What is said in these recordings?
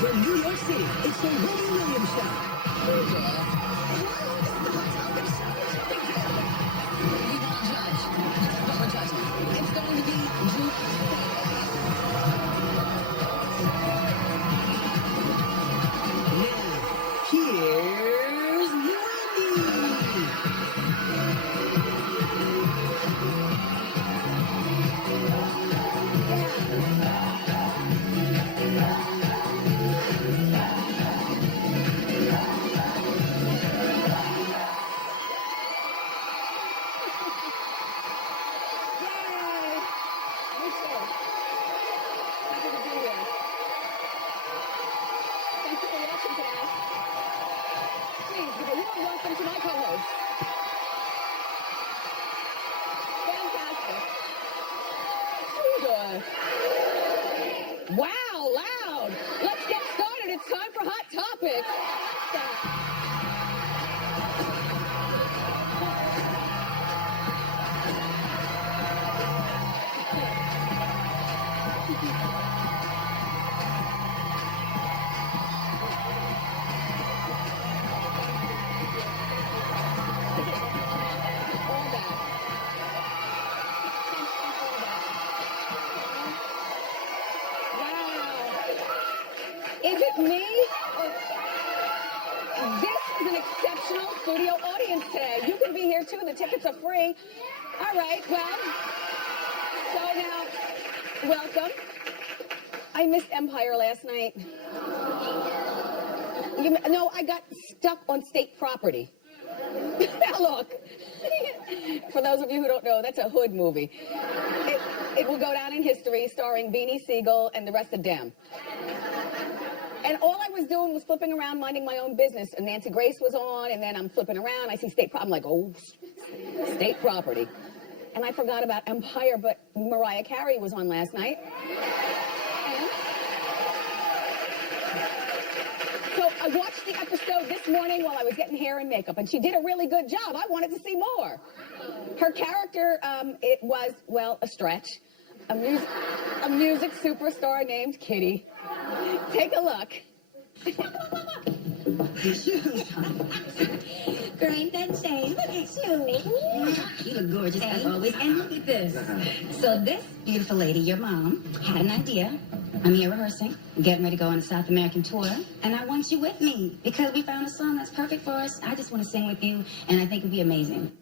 From New York City, it's the Wendy Williams Show. You don't judge, but we're judging. It's going to be Now, here's Wendy. Welcome to my co-host. Fantastic. Good. Wow, loud. Let's get started. It's time for Hot Topics. Is it me? This is an exceptional studio audience today. You can be here too. The tickets are free. All right, well, so now, welcome. I missed Empire last night. No, I got stuck on state property. Now look, for those of you who don't know, that's a hood movie. It will go down in history, starring Beanie Siegel and the rest of Dem. And all I was doing was flipping around, minding my own business. And Nancy Grace was on, and then I'm flipping around. I see state property. I'm like, oh, state property. And I forgot about Empire, but Mariah Carey was on last night. And so I watched the episode this morning while I was getting hair and makeup, and she did a really good job. I wanted to see more. Her character, it was, well, a stretch. A music superstar named Kitty. Take a look. Girl, ain't that shame? Look at you. You look gorgeous as always. And look at this. So this beautiful lady, your mom, had an idea. I'm here rehearsing, getting ready to go on a South American tour, and I want you with me because we found a song that's perfect for us. I just want to sing with you, and I think it'd be amazing.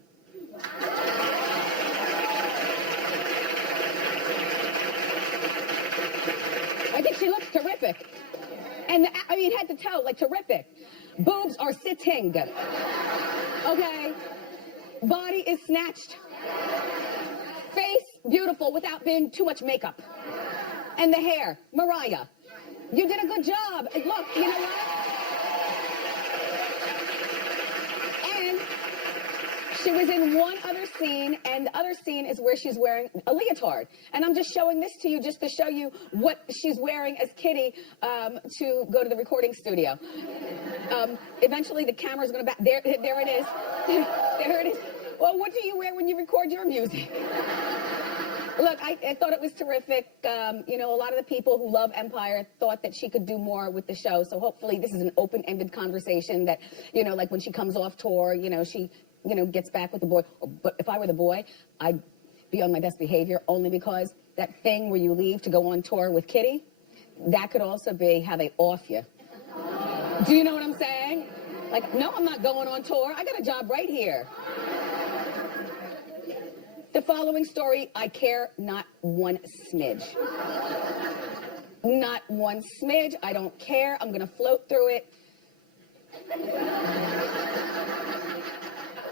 I think she looks terrific. And, I mean, head to toe, like, terrific. Boobs are sitting. Okay? Body is snatched. Face, beautiful, without being too much makeup. And the hair, Mariah. You did a good job. And look, you know what? And she was in one other scene, and the other scene is where she's wearing a leotard. And I'm just showing this to you just to show you what she's wearing as Kitty to go to the recording studio. Eventually, the camera's going to back. There it is. There it is. Well, what do you wear when you record your music? Look, I thought it was terrific. You know, a lot of the people who love Empire thought that she could do more with the show. So hopefully this is an open-ended conversation that, you know, like when she comes off tour, you know, she, you know, gets back with the boy. But if I were the boy, I'd be on my best behavior only because that thing where you leave to go on tour with Kitty, that could also be how they off you. Do you know what I'm saying? Like, no, I'm not going on tour. I got a job right here. The following story, I care not one smidge. Not one smidge. I don't care. I'm going to float through it.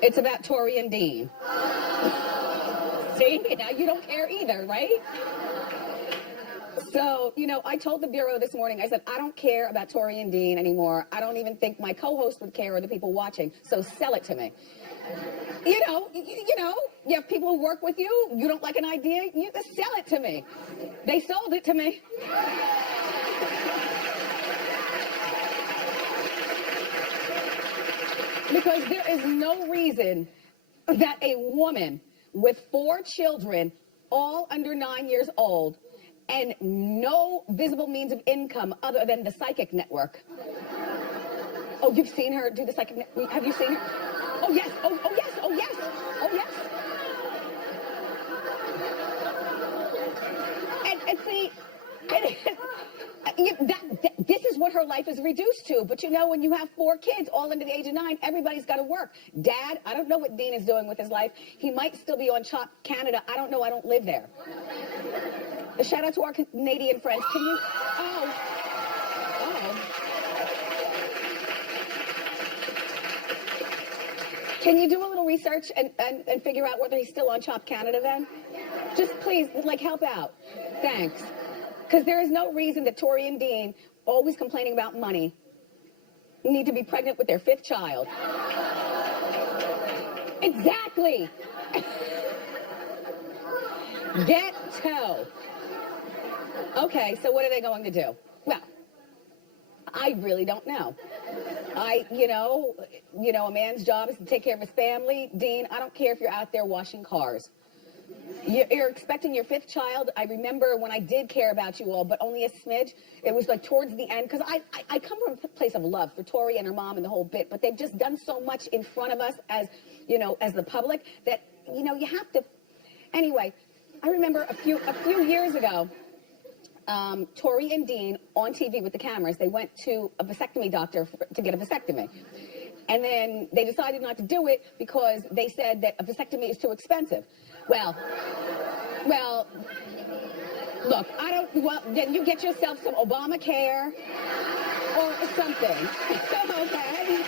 It's about Tori and Dean. See? Now you don't care either, right? So, you know, I told the Bureau this morning, I said, I don't care about Tori and Dean anymore. I don't even think my co-host would care or the people watching. So sell it to me. You know, you have people who work with you. You don't like an idea, you just sell it to me. They sold it to me. Because there is no reason that a woman with 4 children, all under 9 years old, and no visible means of income other than the psychic network. Oh, you've seen her do the psychic network? Have you seen her? Oh, yes. Oh, yes. Oh, yes. Oh, yes. And see, this is what her life is reduced to. But you know, when you have 4 kids, all under the age of 9, everybody's got to work. Dad, I don't know what Dean is doing with his life. He might still be on Chop Canada. I don't know. I don't live there. A shout out to our Canadian friends. Can you? Oh. Can you do a little research and figure out whether he's still on Chop Canada then? Just please, like, help out. Thanks. Because there is no reason that Tori and Dean, always complaining about money, need to be pregnant with their 5th child. Exactly. Ghetto. Okay, so what are they going to do? Well, I really don't know. A man's job is to take care of his family. Dean, I don't care if you're out there washing cars. You're expecting your 5th child. I remember when I did care about you all, but only a smidge. It was like towards the end, because I come from a place of love for Tori and her mom and the whole bit, but they've just done so much in front of us as the public that, you have to. Anyway, I remember a few years ago, Tori and Dean on TV with the cameras, they went to a vasectomy doctor to get a vasectomy. And then they decided not to do it because they said that a vasectomy is too expensive. Well, look, then you get yourself some Obamacare or something. Okay?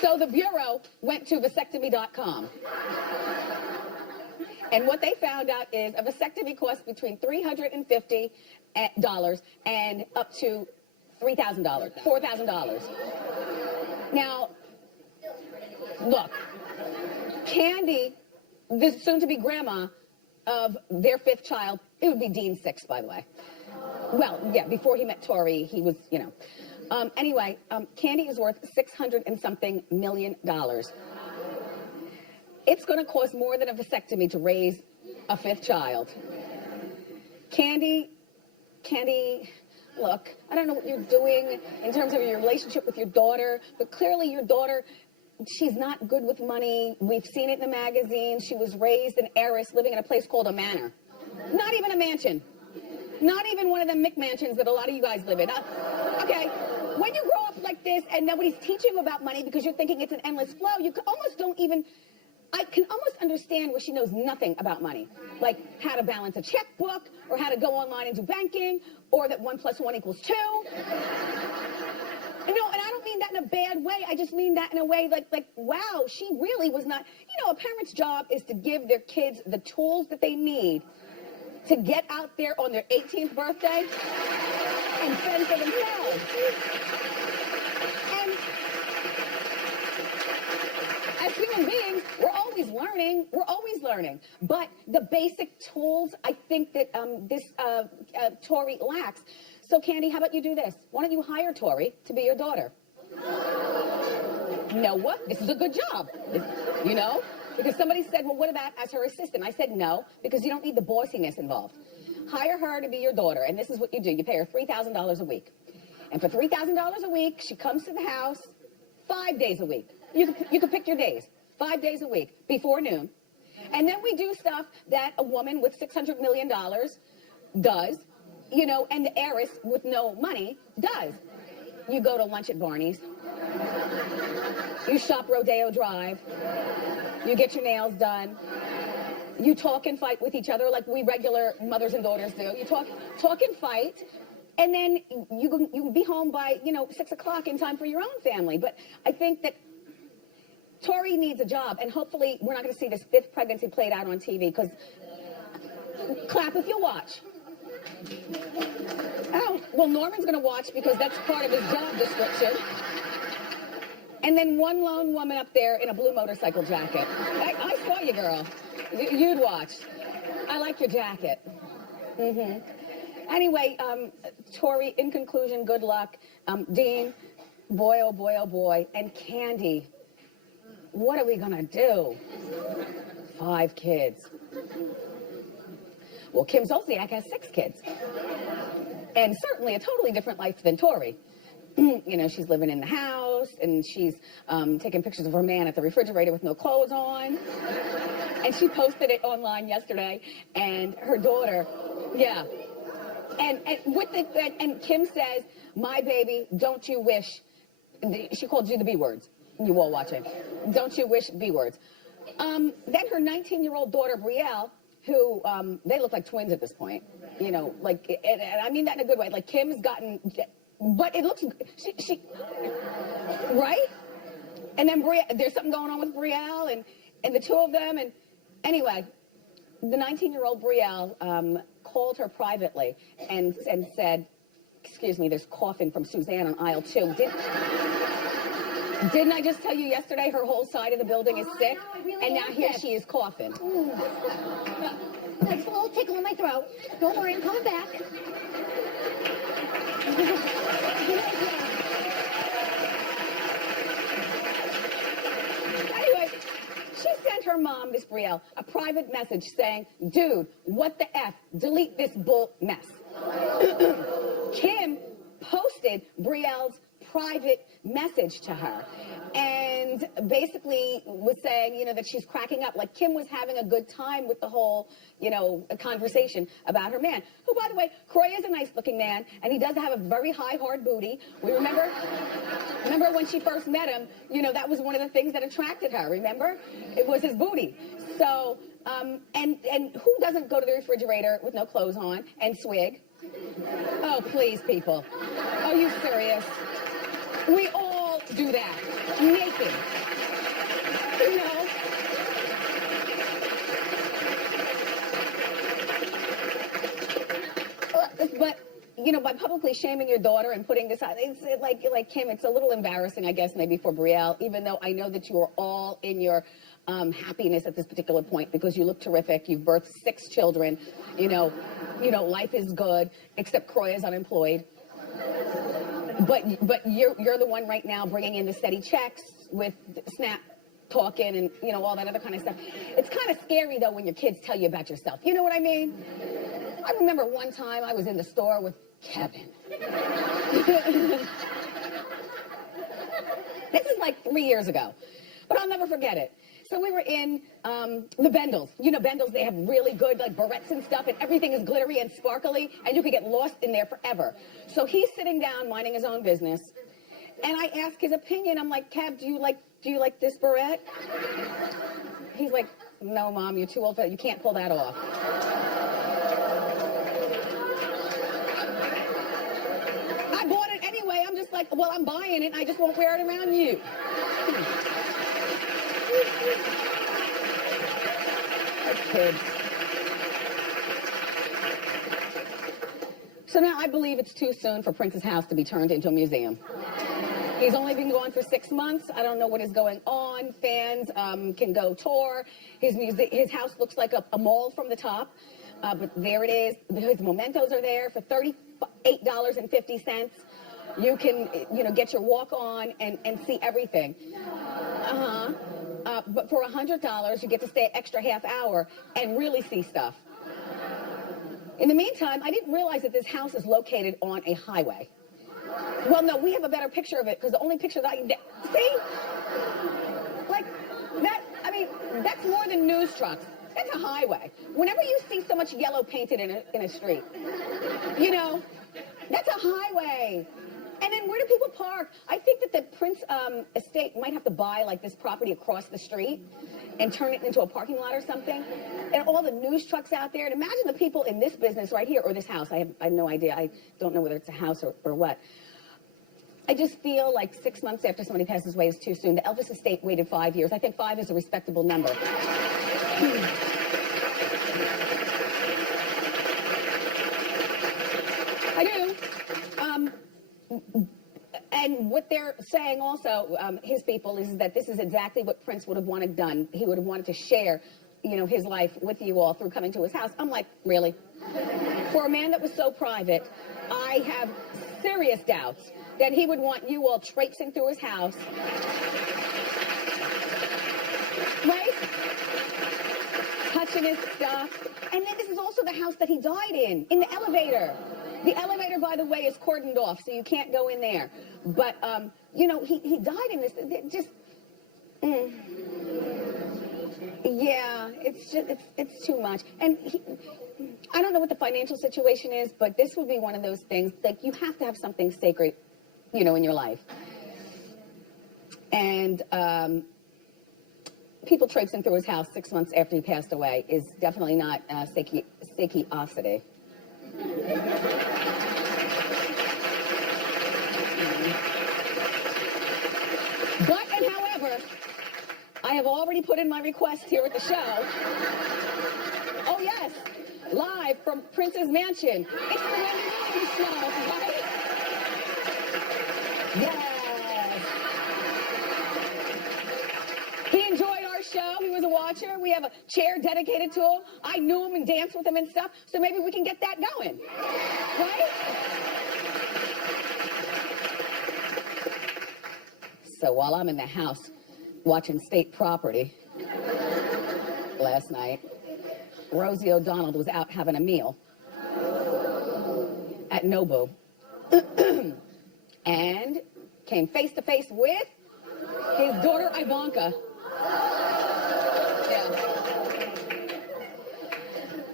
So the Bureau went to vasectomy.com. And what they found out is a vasectomy costs between $350 and up to $3,000, $4,000. Now, look, Candy, the soon-to-be grandma of their 5th child, it would be Dean's 6th, by the way. Well, yeah, before he met Tori, he was, Anyway, Candy is worth $600 and something million. It's going to cost more than a vasectomy to raise a 5th child. Candy, look, I don't know what you're doing in terms of your relationship with your daughter, but clearly your daughter, she's not good with money. We've seen it in the magazine. She was raised an heiress living in a place called a manor. Not even a mansion. Not even one of the McMansions that a lot of you guys live in. Okay, when you grow up like this and nobody's teaching you about money because you're thinking it's an endless flow, you almost don't even... I can almost understand where she knows nothing about money, like how to balance a checkbook, or how to go online and do banking, or that 1 + 1 = 2. And I don't mean that in a bad way. I just mean that in a way like, wow, she really was not. A parent's job is to give their kids the tools that they need to get out there on their 18th birthday and fend for themselves. And as human beings, we're always learning. We're always learning. But the basic tools, I think that Tori lacks. So, Candy, how about you do this? Why don't you hire Tori to be your daughter? You know what? This is a good job. Because somebody said, well, what about as her assistant? I said no, because you don't need the bossiness involved. Hire her to be your daughter, and this is what you do. You pay her $3,000 a week. And for $3,000 a week, she comes to the house 5 days a week. You can pick your days. 5 days a week, before noon. And then we do stuff that a woman with $600 million does, and the heiress with no money does. You go to lunch at Barney's. You shop Rodeo Drive. You get your nails done. You talk and fight with each other like we regular mothers and daughters do. You talk and fight. And then you can be home by, 6 o'clock in time for your own family. But I think that Tori needs a job, and hopefully we're not going to see this 5th pregnancy played out on TV, because clap if you'll watch. Oh, well, Norman's going to watch because that's part of his job description. And then one lone woman up there in a blue motorcycle jacket. I saw you, girl. You'd watch. I like your jacket. Anyway, Tori, in conclusion, good luck. Dean, boy, oh boy, oh boy. And Candy, what are we gonna do? 5 kids. Well, Kim Zolciak has 6 kids. And certainly a totally different life than Tori. You know, she's living in the house, and she's taking pictures of her man at the refrigerator with no clothes on. And she posted it online yesterday, and her daughter, yeah. And Kim says, my baby, don't you wish, she called you the B words, you all watching. Don't you wish B words. Then her 19-year-old daughter, Brielle, who, they look like twins at this point. You know, like, and I mean that in a good way. Like, Kim's gotten, but it looks, she right? And then there's something going on with Brielle and the two of them. And anyway, the 19-year-old Brielle called her privately and said, excuse me, there's coughing from Suzanne on aisle 2. Didn't I just tell you yesterday her whole side of the building is sick? And now here she is coughing. Like a little tickle in my throat. Don't worry, I'm coming back. Anyway, she sent her mom, Miss Brielle, a private message saying, dude, what the F? Delete this bull mess. Kim posted Brielle's private message to her and basically was saying, you know, that she's cracking up. Like, Kim was having a good time with the whole, you know, conversation about her man, who, by the way, Croy is a nice-looking man, and he does have a very high, hard booty. We remember when she first met him, you know, that was one of the things that attracted her, remember? It was his booty. So, and who doesn't go to the refrigerator with no clothes on and swig? Oh, please, people. Are you serious? We all do that, naked, you know. But, you know, by publicly shaming your daughter and putting this out, it's like Kim, it's a little embarrassing, I guess, maybe for Brielle, even though I know that you are all in your happiness at this particular point because you look terrific. You've birthed 6 children. You know, life is good, except Croy is unemployed. But you're the one right now bringing in the steady checks with Snap talking and, you know, all that other kind of stuff. It's kind of scary, though, when your kids tell you about yourself. You know what I mean? I remember one time I was in the store with Kevin. This is like 3 years ago, but I'll never forget it. So we were in the Bendels. You know, Bendels, they have really good, like, barrettes and stuff, and everything is glittery and sparkly, and you could get lost in there forever. So he's sitting down, minding his own business, and I ask his opinion. I'm like, Kev, do you like this barrette? He's like, no, Mom, you're too old for that. You can't pull that off. I bought it anyway. I'm just like, well, I'm buying it, and I just won't wear it around you. Kids. So now I believe it's too soon for Prince's house to be turned into a museum. He's only been gone for 6 months. I don't know what is going on. Fans can go tour. His house looks like a mall from the top, but there it is. His mementos are there for $38.50. You can, you know, get your walk on and see everything. But for $100, you get to stay an extra half hour and really see stuff. In the meantime, I didn't realize that this house is located on a highway. Well, no, we have a better picture of it because the only picture that I can get, see? Like, that, I mean, that's more than news trucks. That's a highway. Whenever you see so much yellow painted in a street, you know, that's a highway. And then where do people park? I think that the Prince estate might have to buy, like, this property across the street and turn it into a parking lot or something. And all the news trucks out there. And imagine the people in this business right here, or this house. I have no idea. I don't know whether it's a house or what. I just feel like 6 months after somebody passes away is too soon. The Elvis estate waited 5 years. I think 5 is a respectable number. I do. And what they're saying also, his people, is that this is exactly what Prince would have wanted done. He would have wanted to share, you know, his life with you all through coming to his house. I'm like, really? For a man that was so private, I have serious doubts that he would want you all traipsing through his house. right? Touching his stuff. And then this is also the house that he died in the elevator. The elevator, by the way, is cordoned off, so you can't go in there. But, you know, he died in this, just, yeah, it's just, it's too much. And I don't know what the financial situation is, but this would be one of those things, like, you have to have something sacred, you know, in your life. And people traipsing through his house 6 months after he passed away is definitely not sacred-osity. But, and however, I have already put in my request here at the show. Oh, yes, live from Prince's Mansion. It's the Wendy Williams Show, right? Yes. He enjoyed our show. He was a watcher. We have a chair dedicated to him. I knew him and danced with him and stuff, so maybe we can get that going, right? So while I'm in the house watching State Property last night, Rosie O'Donnell was out having a meal at Nobu and came face to face with his daughter Ivanka. Yeah.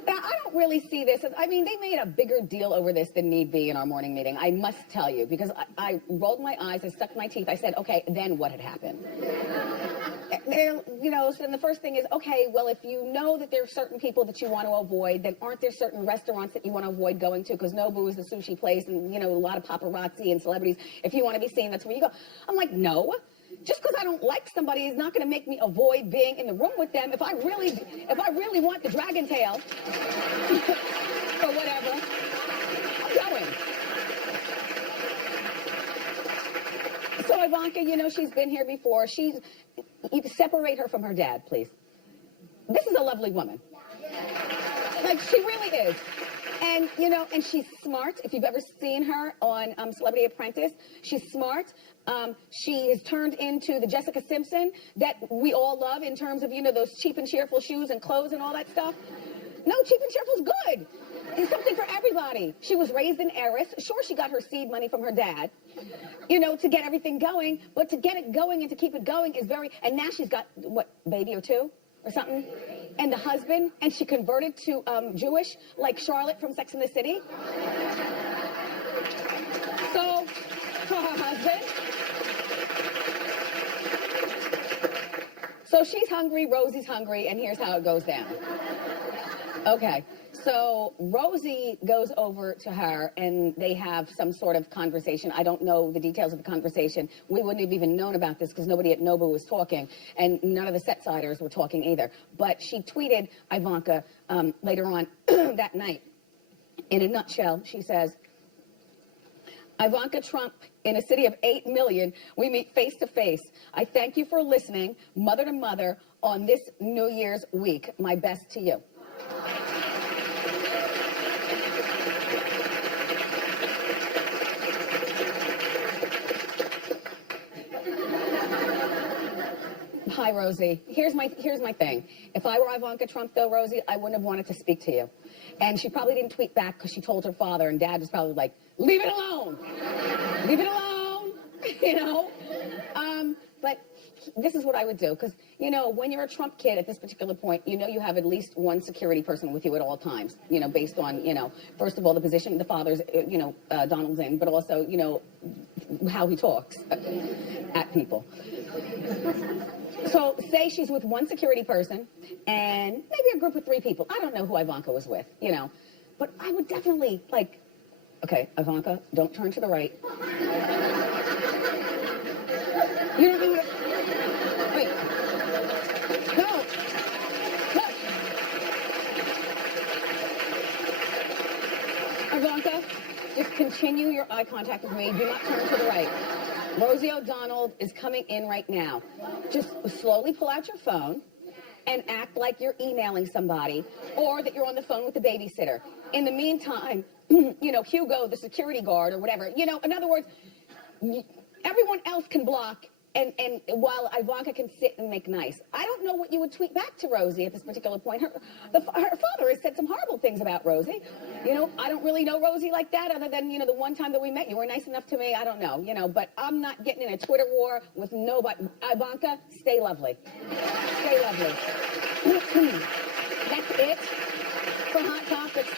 Now, I don't really see this as, I mean, they made a bigger deal over this than need be in our morning meeting, I must tell you, because I rolled my eyes, I stuck my teeth, I said, okay, then what had happened? You know, so then the first thing is, okay, well, if you know that there are certain people that you want to avoid, then aren't there certain restaurants that you want to avoid going to? Because Nobu is the sushi place, and, you know, a lot of paparazzi and celebrities. If you want to be seen, that's where you go. I'm like, no. Just because I don't like somebody is not going to make me avoid being in the room with them. If I really want the dragon tail or whatever, I'm going. So Ivanka, you know, she's been here before. You separate her from her dad, please. This is a lovely woman. Like, she really is. And, you know, and she's smart. If you've ever seen her on Celebrity Apprentice, she's smart. She has turned into the Jessica Simpson that we all love in terms of, you know, those cheap and cheerful shoes and clothes and all that stuff. No, cheap and cheerful's good. There's something for everybody. She was raised an heiress. Sure, she got her seed money from her dad, you know, to get everything going. But to get it going and to keep it going is very... And now she's got, what, baby or two or something? And the husband, and she converted to Jewish, like Charlotte from Sex and the City. So, for her husband. So she's hungry, Rosie's hungry, and here's how it goes down. Okay. So Rosie goes over to her, and they have some sort of conversation. I don't know the details of the conversation. We wouldn't have even known about this because nobody at Nobu was talking, and none of the set-siders were talking either. But she tweeted Ivanka later on that night. In a nutshell, she says, Ivanka Trump, in a city of 8 million, we meet face to face. I thank you for listening, mother to mother, on this New Year's week. My best to you. Hi, Rosie. Here's my thing. If I were Ivanka Trump, though, Rosie, I wouldn't have wanted to speak to you. And she probably didn't tweet back because she told her father, and Dad was probably like, leave it alone. Leave it alone. You know? But this is what I would do. Because, you know, when you're a Trump kid at this particular point, you know you have at least one security person with you at all times, you know, based on, you know, first of all, the position the father's, you know, Donald's in, but also, you know, how he talks at people. So say she's with one security person and maybe a group of 3 people. I don't know who Ivanka was with, you know. But I would definitely, like, okay, Ivanka, don't turn to the right. You don't know what... Wait. No. Look. Ivanka, just continue your eye contact with me. Do not turn to the right. Rosie O'Donnell is coming in right now. Just slowly pull out your phone and act like you're emailing somebody or that you're on the phone with the babysitter. In the meantime, you know, Hugo, the security guard or whatever, you know, in other words, everyone else can block and while Ivanka can sit and make nice. I don't know what you would tweet back to Rosie at this particular point. Her father has said some horrible things about Rosie. You know, I don't really know Rosie like that, other than, you know, the one time that we met. You were nice enough to me. I don't know, you know, but I'm not getting in a Twitter war with nobody. Ivanka, stay lovely. Stay lovely. That's it for Hot Topics.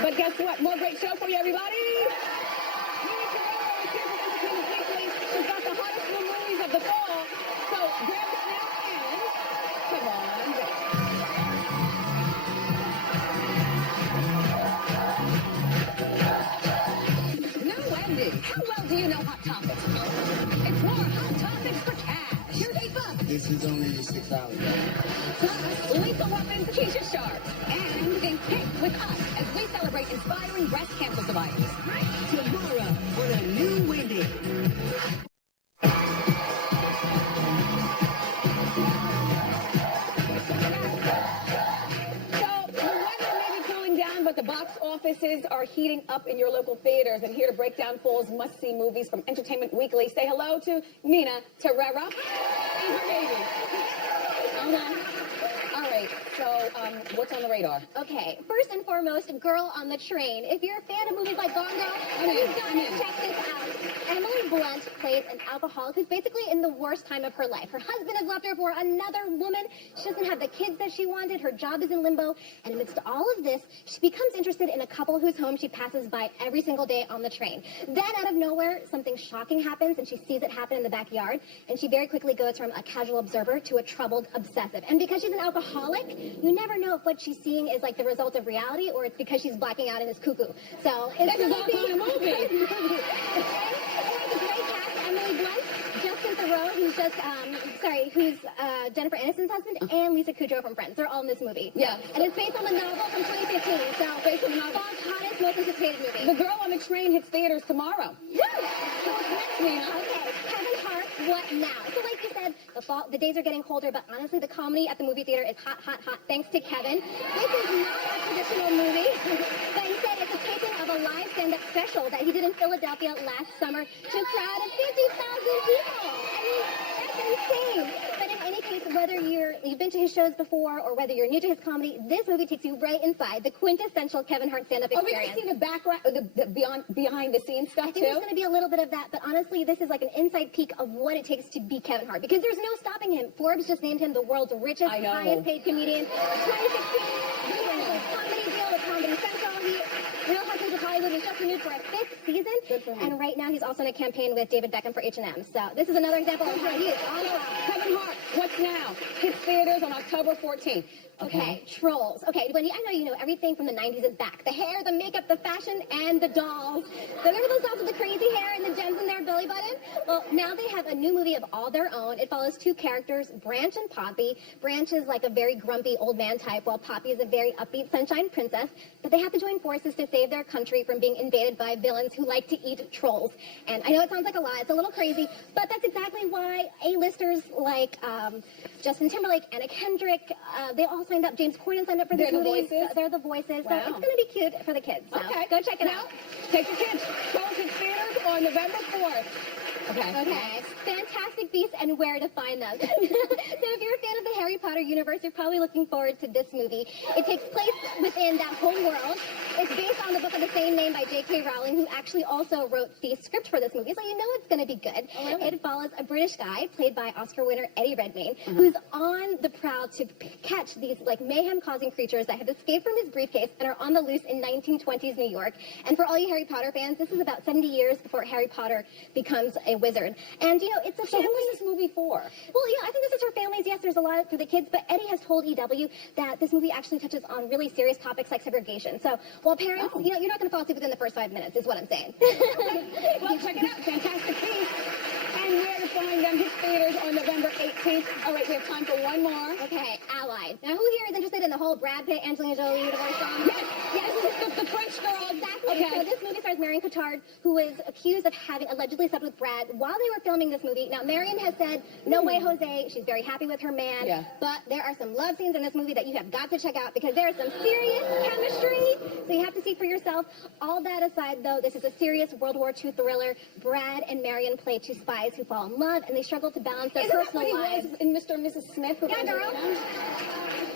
But guess what? More great show for you, everybody. She's got the hottest new movies of the fall. So grab it now and come on. New Wendy, how well do you know Hot Topics? It's more Hot Topics for cash. Here's $8. This is only $6. Plus, Lethal Weapons T-shirt sharks. And in pink with us as we celebrate inspiring breast cancer survivors. Tomorrow on a new Wendy. But the box offices are heating up in your local theaters. And here to break down fall's must-see movies from Entertainment Weekly, say hello to Nina Terrera and her baby. All right, so what's on the radar? Okay, first and foremost, Girl on the Train. If you're a fan of movies like Gone Girl, you've got to check this out. Emily Blunt plays an alcoholic who's basically in the worst time of her life. Her husband has left her for another woman. She doesn't have the kids that she wanted. Her job is in limbo. And amidst all of this, she becomes interested in a couple whose home she passes by every single day on the train. Then, out of nowhere, something shocking happens, and she sees it happen in the backyard. And she very quickly goes from a casual observer to a troubled obsessive. And because she's an alcoholic, you never know if what she's seeing is like the result of reality or it's because she's blacking out and is cuckoo. So it's This is all kind of movie. It's a great cast. Emily Blunt, Justin Theroux, who's Jennifer Aniston's husband, and Lisa Kudrow from Friends. They're all in this movie. Yeah. And it's based on the novel from 2015. So based on the novel, hottest, most anticipated movie. The Girl on the Train hits theaters tomorrow. Woo! So what's next, Nina? Okay, Kevin Hart, what now? So like you said, the days are getting colder, but honestly, the comedy at the movie theater is hot, hot, hot, thanks to Kevin. This is not a traditional movie, but instead it's a taping of a live stand-up special that he did in Philadelphia last summer to a crowd of 50,000 people. I mean, that's insane. But in any case, whether you've been to his shows before or whether you're new to his comedy, this movie takes you right inside the quintessential Kevin Hart stand-up Are we experience. going to see the background, the behind-the-scenes stuff, I think too? there's going to be a little bit of that, but honestly, this is like an inside peek of what it takes to be Kevin Hart, because there's no stopping him. Forbes just named him the world's richest, I know. highest-paid comedian. 2016, he won a comedy deal with Comedy Central. Real Housewives of Hollywood was just renewed for a 5th season, Good for him. and right now he's also in a campaign with David Beckham for H&M. So this is another example of how he is all about. Kevin Hart, what's now? Hits theaters on October 14th. Okay, Trolls. Okay, Wendy, I know you know everything from the 90s is back. The hair, the makeup, the fashion, and the dolls. Remember those dolls with the crazy hair and the gems in their belly button? Well, now they have a new movie of all their own. It follows two characters, Branch and Poppy. Branch is like a very grumpy old man type, while Poppy is a very upbeat sunshine princess. But they have to join forces to save their country from being invaded by villains who like to eat trolls. And I know it sounds like a lot. It's a little crazy, but that's exactly why A-listers like Justin Timberlake, Anna Kendrick, they all signed up. James Corden signed up for this They're the movie. voices? They're the voices. Wow. So it's going to be cute for the kids. So Okay. go check it Now, out. take your kids. Trolls hits theaters on November 4th. Okay. Fantastic Beasts and Where to Find Them. So if you're a fan of the Harry Potter universe, you're probably looking forward to this movie. It takes place within that whole world. It's based on the book of the same name by J.K. Rowling, who actually also wrote the script for this movie. So you know it's going to be good. Oh, really? It follows a British guy, played by Oscar winner Eddie Redmayne, who's on the prowl to catch these like mayhem-causing creatures that have escaped from his briefcase and are on the loose in 1920s New York. And for all you Harry Potter fans, this is about 70 years before Harry Potter becomes a wizard. And, you know, it's a So family... who is this movie for? Well, yeah, I think this is for families. Yes, there's a lot for the kids, but Eddie has told EW that this movie actually touches on really serious topics like segregation. So while parents, you know, you're not going to fall asleep within the first 5 minutes, is what I'm saying. Well, check it out. Fantastic Beasts. And Where to Find Them hits theaters on November 18th. All right, we have time for one more. Okay, Allied. Now, who here is interested in the whole Brad Pitt, Angelina Jolie divorce song? Yes, the French girl. Exactly. Okay. So this movie stars Marion Cotillard, who was accused of having allegedly slept with Brad while they were filming this movie. Now, Marion has said, no way, Jose. She's very happy with her man. Yeah. But there are some love scenes in this movie that you have got to check out because there is some serious chemistry. So you have to see for yourself. All that aside, though, this is a serious World War II thriller. Brad and Marion play two spies who fall in love, and they struggle to balance their Isn't that personal what he lives. was in Mr. and Mrs. Smith? Yeah, girl.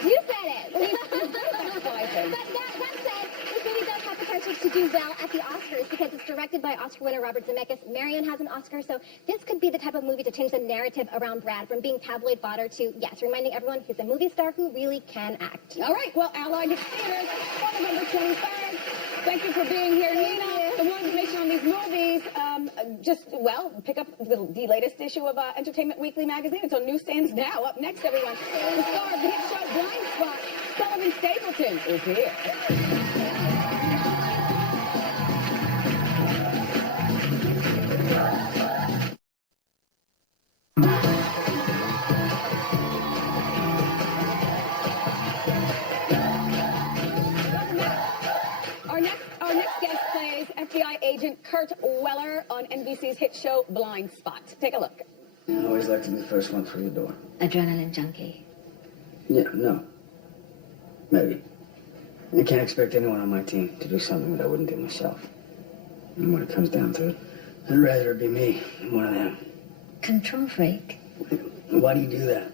You said it. That's what I think. But that said, this movie does have potential to do well at the Oscars because it's directed by Oscar winner Robert Zemeckis. Marion has an Oscar, so this could be the type of movie to change the narrative around Brad from being tabloid fodder to, yes, reminding everyone he's a movie star who really can act. All right, well, Allied Theaters on November 23rd. Thank you for being here, Nina. For more information on these movies, pick up the latest issue of Entertainment Weekly magazine. It's on newsstands now. Up next, everyone, the star of the hit show Blind Spot, Sullivan Stapleton, is here. Our next guest plays FBI agent Kurt Weller on NBC's hit show Blind Spot. Take a look. I always like to be the first one through the door. Adrenaline junkie. Yeah, no. Maybe. I can't expect anyone on my team to do something that I wouldn't do myself. And when it comes down to it, I'd rather it be me than one of them. Control freak. Why do you do that?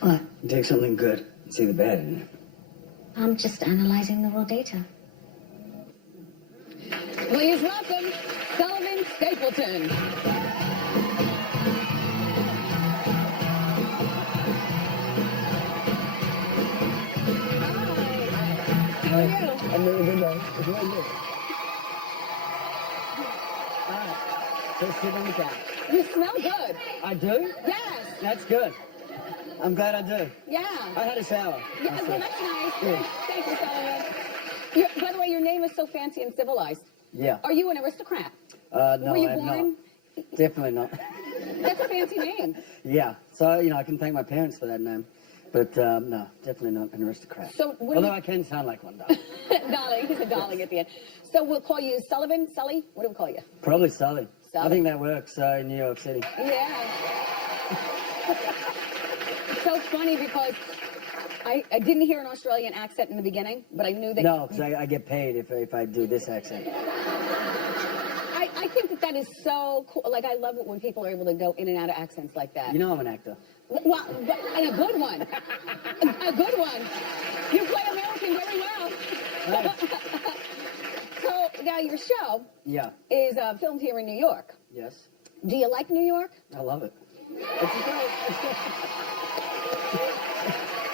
What? You take something good and see the bad in it. I'm just analyzing the raw data. Please welcome Sullivan Stapleton. How are you? I'm really good, guys. It's really good. All right. Let's sit on the couch. You smell good. I do? Yes. That's good. I'm glad I do. Yeah. I had a shower. Yeah, well, that's nice. Yeah. Thank you, Sullivan. By the way, your name is so fancy and civilized. Yeah. Are you an aristocrat? No, Were you I'm born? not. Definitely not. That's a fancy name. Yeah. So, I can thank my parents for that name. But, no, definitely not an aristocrat. So what do Although you- I can sound like one, though. Darling. He's a darling at the end. So we'll call you Sullivan, Sully? What do we call you? Probably Sully. Sully. I think that works in New York City. Yeah. It's so funny because I didn't hear an Australian accent in the beginning, but I knew that... No, because I get paid if I do this accent. I think that is so cool. Like, I love it when people are able to go in and out of accents like that. You know I'm an actor. Well, and a good one. A good one. You play American very well. Right. So, now your show Yeah. is filmed here in New York. Yes. Do you like New York? I love it. It's great.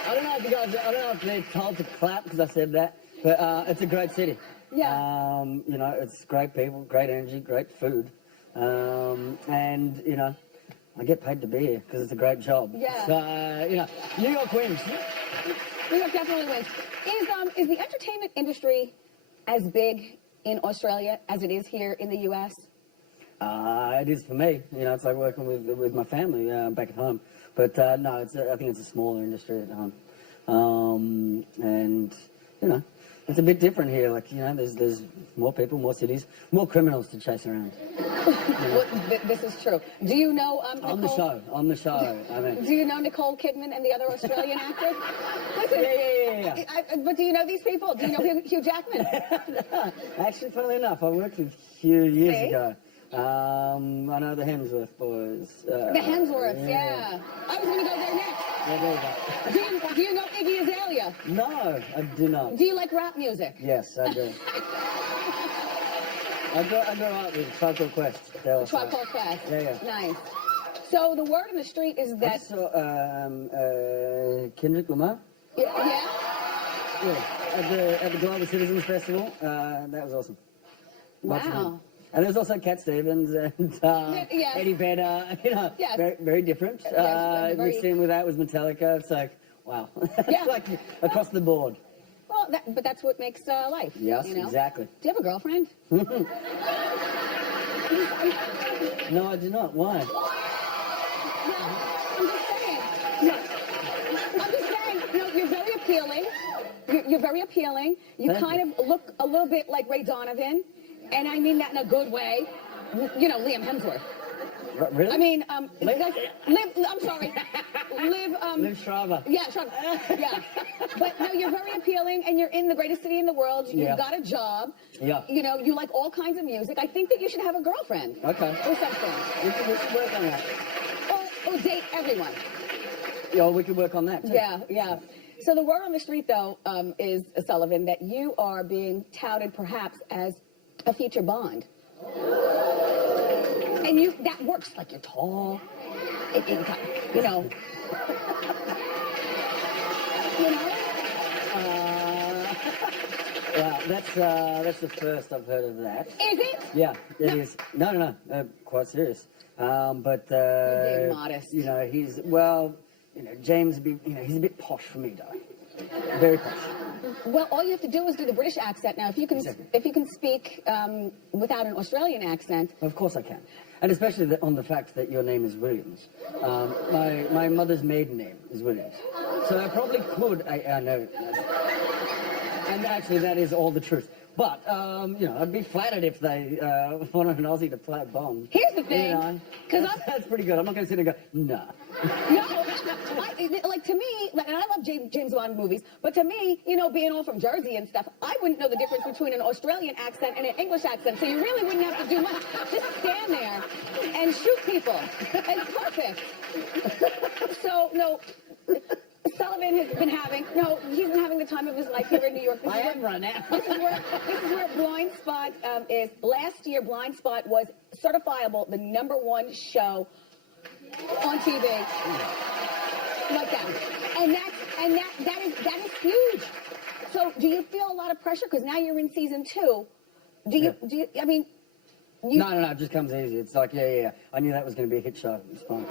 I don't know if they're told to clap because I said that, but it's a great city. Yeah. It's great people, great energy, great food. And, I get paid to be here because it's a great job. Yeah. So, New York wins. New York definitely wins. Is the entertainment industry as big in Australia as it is here in the U.S.? It is for me. It's like working with my family back at home. But no, I think it's a smaller industry at home. It's a bit different here. Like, there's more people, more cities, more criminals to chase around. Well, this is true. Do you know Nicole? On the show. I mean. Do you know Nicole Kidman and the other Australian actor? Listen, Yeah. but do you know these people? Do you know Hugh Jackman? Actually, funnily enough, I worked with Hugh years See? ago. I know the Hemsworth boys. The Hemsworths, yeah. I was going to go there next. Yeah, there you go. Do you know Iggy Azalea? No, I do not. Do you like rap music? Yes, I do. I grew up with Tribe Called Quest. Tribe Called Quest. Yeah. Nice. So the word on the street is I that... just saw Kendrick Lamar. Yeah? Yeah, at the Global Citizens Festival. That was awesome. Lots of Wow. fun. And there's also Cat Stevens and Yes. Eddie Vedder. Yes. Very, very different. very- Mixed in with that was Metallica. It's like, wow. Yeah. It's like across the board. Well, but that's what makes life. Yes, exactly. Do you have a girlfriend? No, I do not. Why? I'm just saying, you're very appealing. You're very appealing. You kind of look a little bit like Ray Donovan. And I mean that in a good way. You know, Liam Hemsworth. Really? I mean, Liv? I'm sorry. Liv Schreiber. Yeah, Schreiber. Yeah. But no, you're very appealing and you're in the greatest city in the world. You've Yeah. got a job. Yeah. You know, you like all kinds of music. I think that you should have a girlfriend. Okay. Or something. We should work on that. Or date everyone. Yeah, we could work on that too. Yeah, yeah. So the word on the street, though, is, Sullivan, that you are being touted perhaps as a future Bond. And that works. Like, you're tall. You know. Well, that's the first I've heard of that. Is it? Yeah, it is. No, quite serious. But You're being modest. you know, James, he's a bit posh for me, though. Very posh. Well, all you have to do is do the British accent. Now, if you can, Exactly. if you can speak without an Australian accent. Of course I can. And especially on the fact that your name is Williams. My mother's maiden name is Williams. So I probably could, I know. And actually, that is all the truth. But, I'd be flattered if they wanted an Aussie to play Bond. Here's the thing. You know, Because that's pretty good. I'm not going to sit and go, nah. No, like to me, and I love James Bond movies, but to me, you know, being all from Jersey and stuff, I wouldn't know the difference between an Australian accent and an English accent, so you really wouldn't have to do much. Just stand there and shoot people. It's perfect. So, no, Sullivan has been he's been having the time of his life here in New York. I am right now. This is where Blind Spot is. Last year, Blind Spot was certifiable the #1 show on TV, like that, and that is huge. So, do you feel a lot of pressure because now you're in season 2? Do you? I mean, No, it just comes easy. It's like, yeah. I knew that was going to be a hit show. It's fine.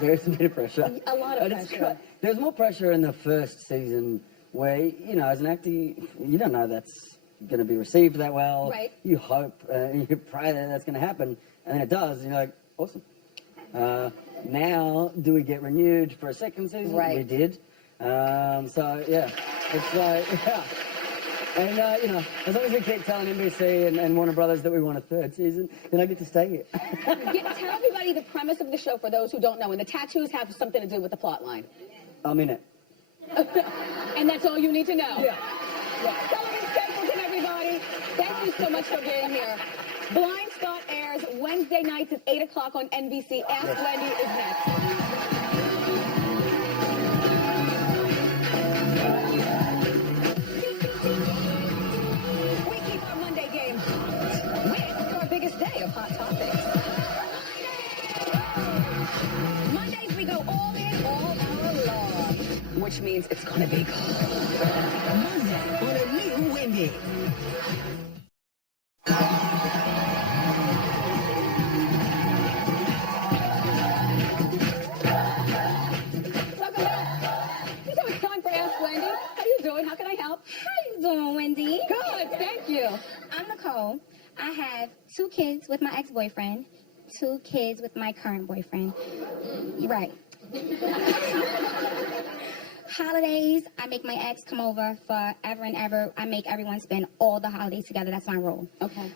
There's a bit of pressure. A lot of pressure. There's more pressure in the first season where, as an actor, you don't know that's going to be received that well. Right. You hope, you pray that that's going to happen, and then it does, and you're like, awesome. Now, do we get renewed for a second season? Right. We did. So, yeah. It's like, yeah. And, as long as we keep telling NBC and Warner Brothers that we want a third season, then I get to stay here. Tell everybody the premise of the show for those who don't know, and the tattoos have something to do with the plot line. I'm in it. And that's all you need to know. Yeah. Sullivan Stapleton, everybody. Thank you so much for being here. Blind Spot airs Wednesday nights at 8 o'clock on NBC. Ask Wendy is next. We keep our Monday game hot with our biggest day of Hot Topics. Mondays we go all in, all hour long, which means it's gonna be cold. Monday on a new Wendy. Welcome back. So it's time for Ask Wendy. How you doing? How can I help? How you doing, Wendy? Good, thank you. I'm Nicole. I have 2 kids with my ex-boyfriend, 2 kids with my current boyfriend. Right. Holidays, I make my ex come over forever and ever. I make everyone spend all the holidays together. That's my rule. Okay.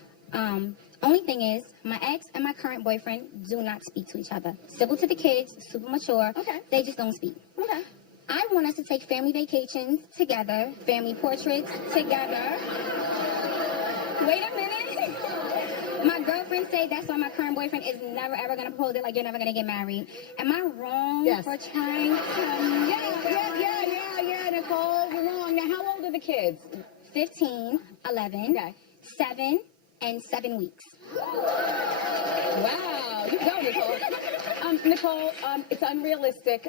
Only thing is, my ex and my current boyfriend do not speak to each other. Civil to the kids, super mature. Okay. They just don't speak. Okay. I want us to take family vacations together, family portraits together. Wait a minute. My girlfriend said that's why my current boyfriend is never ever gonna propose it, like you're never gonna get married. Am I wrong Yes. for trying to? Yeah, Nicole, you're wrong. Now, how old are the kids? 15, 11, Okay. 7, and 7 weeks. Wow, you go, Nicole. Nicole, it's unrealistic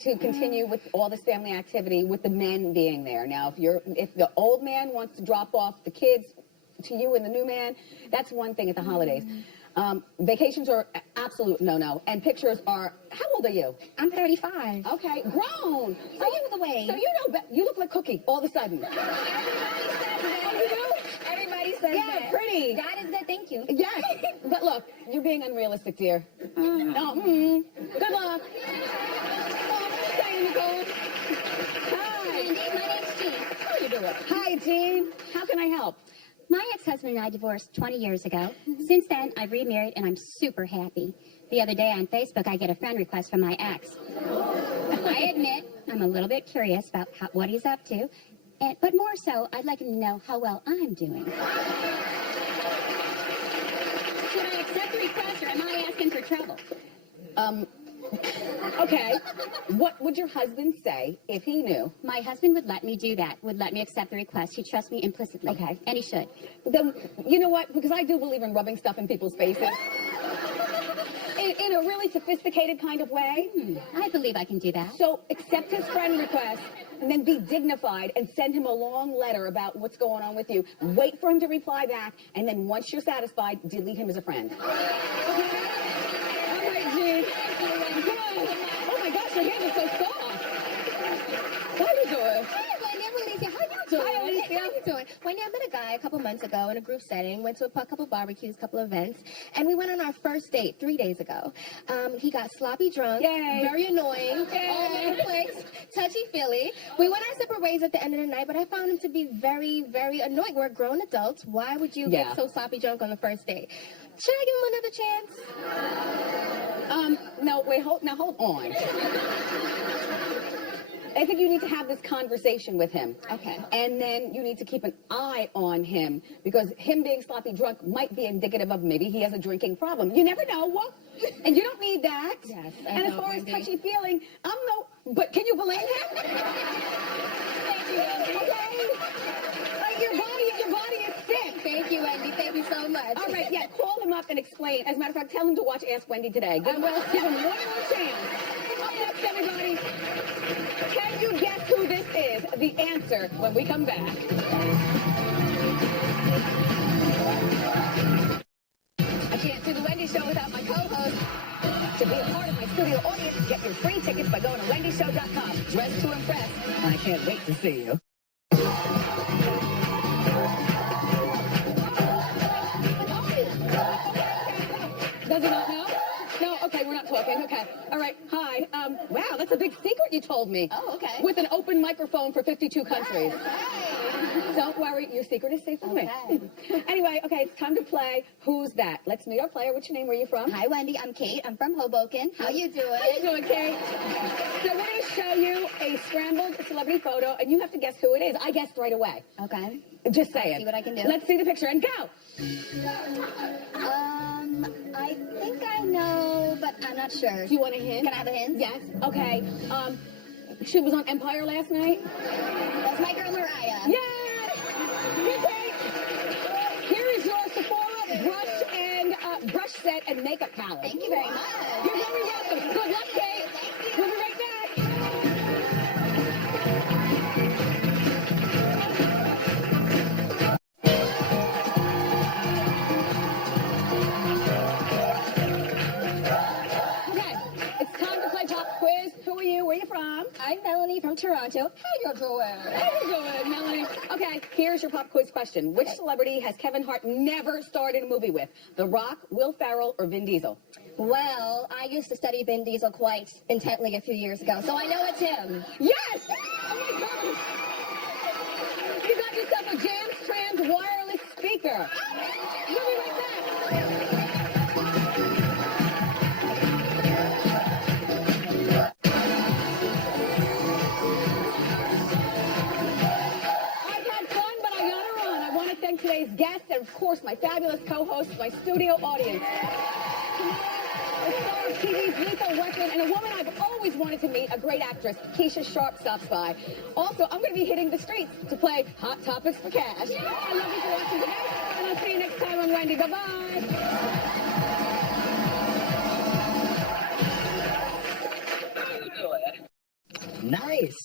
to continue with all this family activity with the men being there. Now, if the old man wants to drop off the kids to you and the new man, that's one thing at the holidays. Vacations are absolute no-no, and pictures are. How old are you? I'm 35. Okay, grown. So you the way. So you look like Cookie all of a sudden. Everybody says that. Oh, you do? Everybody says Yeah, that. pretty. God is good, thank you. Yes, but look, you're being unrealistic, dear. No, good luck. Oh, say, Nicole. Hi. Wendy, my name's Jean. How you doing? Hi, Jean. How can I help? My ex-husband and I divorced 20 years ago. Since then, I've remarried and I'm super happy. The other day on Facebook, I get a friend request from my ex. I admit I'm a little bit curious about what he's up to, but more so, I'd like him to know how well I'm doing. Should I accept the request or am I asking for trouble? Okay. What would your husband say if he knew? My husband would let me do that, would let me accept the request. He trusts me implicitly. Okay. And he should. Then, you know what? Because I do believe in rubbing stuff in people's faces. In a really sophisticated kind of way. I believe I can do that. So accept his friend request and then be dignified and send him a long letter about what's going on with you. Wait for him to reply back, and then once you're satisfied, delete him as a friend. Okay? All right, Jean. Come on. Oh my gosh, your hands are so soft. What are you doing? Hi, Wendy. I'm Alicia. How you doing? Hi, Alicia. How you doing? Wendy, I met a guy a couple months ago in a group setting. Went to a couple barbecues, couple events, and we went on our first date 3 days ago. He got sloppy drunk, Yay. very annoying, all over the place, touchy-feely. We went our separate ways at the end of the night, but I found him to be very, very annoying. We're grown adults. Why would you get so sloppy drunk on the first date? Should I give him another chance? No, wait, hold on. I think you need to have this conversation with him. Okay. And then you need to keep an eye on him, because him being sloppy drunk might be indicative of maybe he has a drinking problem. You never know. Well, and you don't need that. Yes, and as far as touchy-feeling, but can you blame him? Thank you, Wendy. Okay. Like your body is sick. Thank you, Wendy. Thank you so much. All right, yeah, call him up and explain. As a matter of fact, tell him to watch Ask Wendy today. Give him one more chance. Up next, everybody. Can you guess who this is? The answer when we come back. I can't do the Wendy Show without my co-host. To be a part of my studio audience, get your free tickets by going to wendyshow.com. Dress to impress. I can't wait to see you. Does he not know? No, okay, we're not talking. Okay. All right. Hi. Wow, that's a big secret you told me. Oh, okay. With an open microphone for 52 countries. Hey. Don't worry, your secret is safe with me. Okay. Anyway, okay, it's time to play Who's That? Let's meet our player. What's your name? Where are you from? Hi, Wendy. I'm Kate. I'm from Hoboken. How you doing? How you doing, Kate? So we're going to show you a scrambled celebrity photo, and you have to guess who it is. I guessed right away. Okay. Just saying. See what I can do. Let's see the picture and go. I think I know, but I'm not sure. Do you want a hint? Can I have a hint? Yes. Okay. She was on Empire last night. That's my girl Mariah. Yes! Okay. Here is your Sephora brush set and makeup palette. Thank you very much. You're very welcome. Good luck, Kate. Thank you. We'll be right back. Okay, it's time to play pop quiz. Who are you? Where are you from? I'm Melanie from Toronto. How you doing? How you doing, Melanie? Okay, here's your pop quiz question. Which celebrity has Kevin Hart never starred in a movie with? The Rock, Will Ferrell, or Vin Diesel? Well, I used to study Vin Diesel quite intently a few years ago, so I know it's him. Yes! Oh my gosh! You got yourself a Jams Trans wireless speaker. We'll be right back. I've had fun, but I gotta run. I want to thank today's guests and, of course, my fabulous co-hosts, my studio audience. The star of TV's Lethal Weapon, and a woman I've always wanted to meet, a great actress, Keisha Sharp, stops by. Also, I'm going to be hitting the streets to play Hot Topics for Cash. I love you for watching today, and I'll see you next time on Wendy. Bye-bye. Nice.